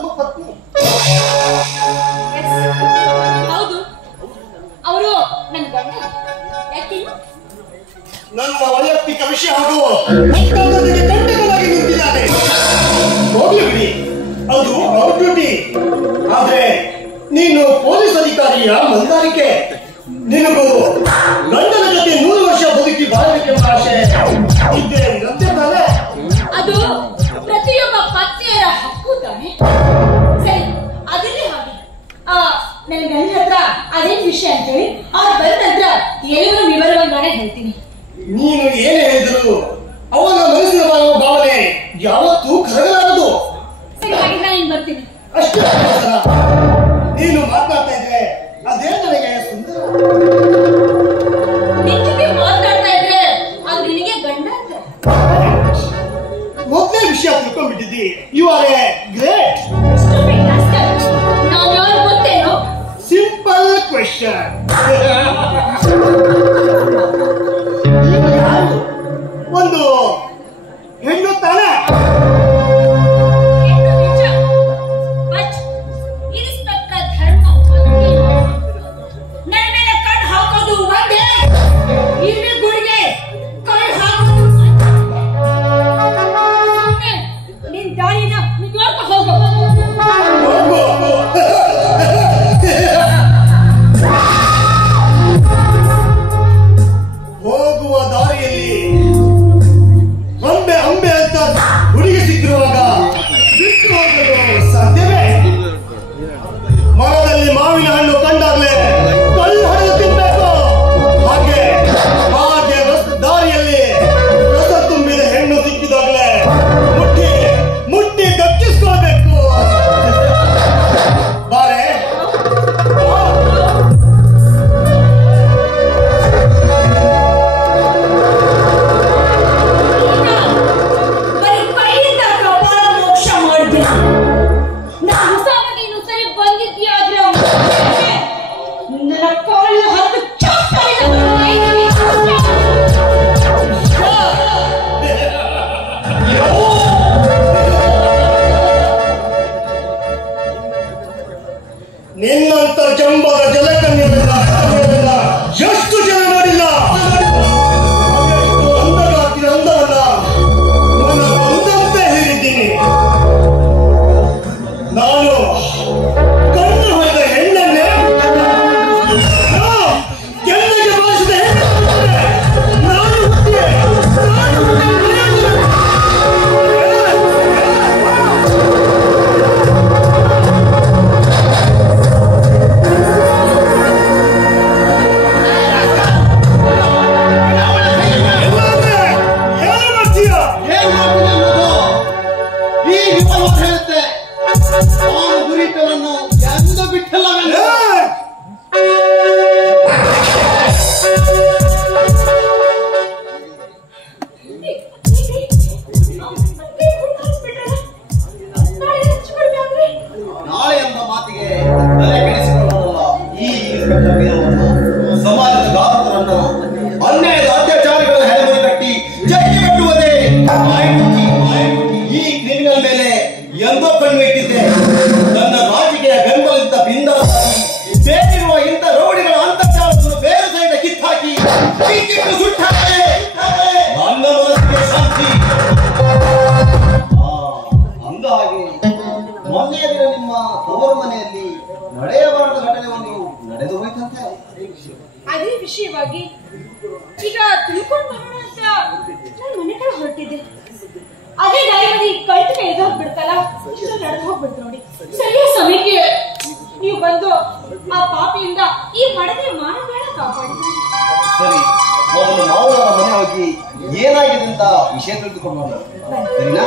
ಧರ್ಮಪತ್ನಿ. ಹೌದು, ಅವರು ನನ್ನ ಗಂಡ. ಯಾಕೆ? ನನ್ನ ವೈಯಕ್ತಿಕ ವಿಷಯ ಹಾಗೂ ಮತ್ತೊಂದೊಂದಿಗೆ ಕಂಟಕವಾಗಿ ನಿಂತಿದ್ದಾನೆ. ಹೋಗ್ಲಿ ಬಿಡಿ, ಅದು ಅವ್ರ ಡ್ಯೂಟಿ. ಆದ್ರೆ ನೀನು ಪೊಲೀಸ್ ಅಧಿಕಾರಿಯ ಮಂದಾರಿಕೆ. ನಿನಗೂ ಗಂಡನ ಜೊತೆ 100 ವರ್ಷ ಬದುಕಿ ಬಾಳಲಿಕ್ಕೆ ಆಸೆ ಇದ್ದೇ ಇರುತ್ತೆ ತಾನೆ? ಅದು ಪ್ರತಿಯೊಬ್ಬ ಪತ್ನಿಯರ ಹಕ್ಕು ತಾನೆ. ಸರಿ, ಅದನ್ನೇ ಹಾಗೆ ನನ್ನ ಗಂಡ ಹತ್ರ ಅದೇನ್ ವಿಷಯ ಅಂತ ಹೇಳಿ ಅವ್ರು ಬಂದ ನಂತರ ಎಲ್ಲರೂ ವಿವರವಾಗಿ ಹೇಳ್ತೀನಿ. ನೀನು ಏನೇ ಹೇಳಿದ್ರು ಅವನ ಮನಸ್ಸಿನ ಭಾವನೆ ಯಾವತ್ತೂ ಕರಗಲಾರದು. ಸರಿ, ಹಾಗೆ ನಾನು ಬರ್ತೀನಿ. ಅಷ್ಟೇ. ನೀನು ಮಾತನಾಡ್ತಾ ಇದ್ರೆ ಅದೇ ನನಗೆ ಸುಂದರ. ನಿನ್ ಜೊತೆ ಮಾತಾಡ್ತಾ ಇದ್ರೆ ಅದು ನಿನಗೆ ಗಂಡ ಅಂತ ಮೊದಲೇ ವಿಷಯ ತಿಳ್ಕೊಂಡ್ಬಿಟ್ಟಿದ್ದಿ. You are a great. ನಾನು ಯಾರು ಗೊತ್ತೇನೋ? Simple question. ಒಂದು ಹೆಣ್ಣು ತಾನೆ? ಹೋಗುವ ದಾರಿಯಲ್ಲಿ ಅಂಬೆ ಅಂಬೆ ಅಂತ ಹುಡುಗಿ ಸಿಕ್ಕಿರುವಾಗ ಬಿಟ್ಟು ಹೋಗಲು ಸಾಧ್ಯವೇ? ಮರದಲ್ಲಿ ಮಾವಿನ ಹಣ್ಣು ಕಂಡಾಗ್ಲೇ ಕಲ್ಲು ಹೊಡೆದು ತಿನ್ಬೇಕು. ಹಾಗೆ ದಾರಿಯಲ್ಲಿ ರಸ ತುಂಬಿದ ಹೆಣ್ಣು ಸಿಕ್ಕಿದಾಗ್ಲೇ ಮುಟ್ಟಿ ಮುಟ್ಟಿ ದಕ್ಕಿಸ್ಕೊಳ್ಬೇಕು. ಬಾರೆ. ನಿನ್ನಂತ ಜಂಬದ ಜಲಕನ್ಯರನ್ನ ಎಷ್ಟು ಜನ ನೋಡಿಲ್ಲ. ಅಂದಗಾಕಿನ ಅಂದವನ್ನ ನನ್ನ ಬಂದಂತೆ ಹೇಳಿದ್ದೀನಿ. ನಾನು ಕಣ್ಣು ಹೊಡೆದ ಹೆಣ್ಣನ್ನೇ ಕೆಳಗೆ ಬಾರಿಸಿದ ಹೆಣ್ಣೆ ನಾನು ಹುಟ್ಟಿದೆ. ಗುರಿತವನ್ನು ಎಂದು ಬಿಟ್ಟಲ್ಲ. ನಾಳೆ ಎಂಬ ಮಾತಿಗೆ ತಲೆ ಕೆಡಿಸಿಕೊಳ್ಳಲ್ಲ. ಈ ಸಮಾಜದ ಘಾತಕರನ್ನು ಅನ್ಯಾಯದ ಅತ್ಯಾಚಾರಗಳ ಹೆಣಮುರಿ ಕಟ್ಟಿ ಜೈಲಿಗೆ ಕಟ್ಟುವುದೇ ಈ ಕ್ರಿಮಿನಲ್ ಮೇಲೆ ಎಂದೋ ಕಣ್ಣು ಇಟ್ಟಿದ್ದೆ. ನನ್ನ ರಾಜಕೀಯ ಬೆಂಬಲಿತ ಬಿಂದಾಸಾಗಿ ಬೇಕಿರುವ ಇಂಥ ರೌಡಿಗಳ ಅಂತರ್ಜಾಲವನ್ನು ಬೇರೆ ಸೈಡ್ ಕಿತ್ತಾಕಿ ಸುಟ್ಟಾರೆ ನನ್ನ ಮನಸ್ಸಿಗೆ ಶಾಂತಿ. ಅಂದ ಹಾಗೆ ಮೊನ್ನೆಯ ದಿನ ನಿಮ್ಮ ತವರು ಮನೆಯಲ್ಲಿ ನಡೆಯಬಾರದ ಘಟನೆ ಒಂದು ನಡೆದು ಹೋಯ್ತಂತೆ. ಅದೇ ವಿಷಯವಾಗಿ ಈಗ ತಿಳ್ಕೊಂಡು ಬರೋಣ ಅಂತ ನಾನು ಮನೆ ಕಡೆ ಹೊರಟಿದ್ದೆ. ಅದೇ ದಾರಿ ಕಳ್ತನ ಎದುರೋಗ್ಬಿಡ್ತಲ್ಲ, ಇಷ್ಟು ನಡೆದು ಹೋಗ್ಬಿಡ್ತು ನೋಡಿ. ಸರಿಯಾದ ಸಮಯಕ್ಕೆ ನೀವು ಬಂದು ಆ ಪಾಪಿಯಿಂದ ಈ ಮಡದೆ ಮಾನವೇಳ ಕಾಪಾಡಿದ್ರಿ. ಸರಿ, ಮೊದಲು ನಾವು ಮನೆ ಹೋಗಿ ಏನಾಗಿದೆ ಅಂತ ವಿಷಯ ತಿಳಿದುಕೊಂಡು ಸರಿನಾ?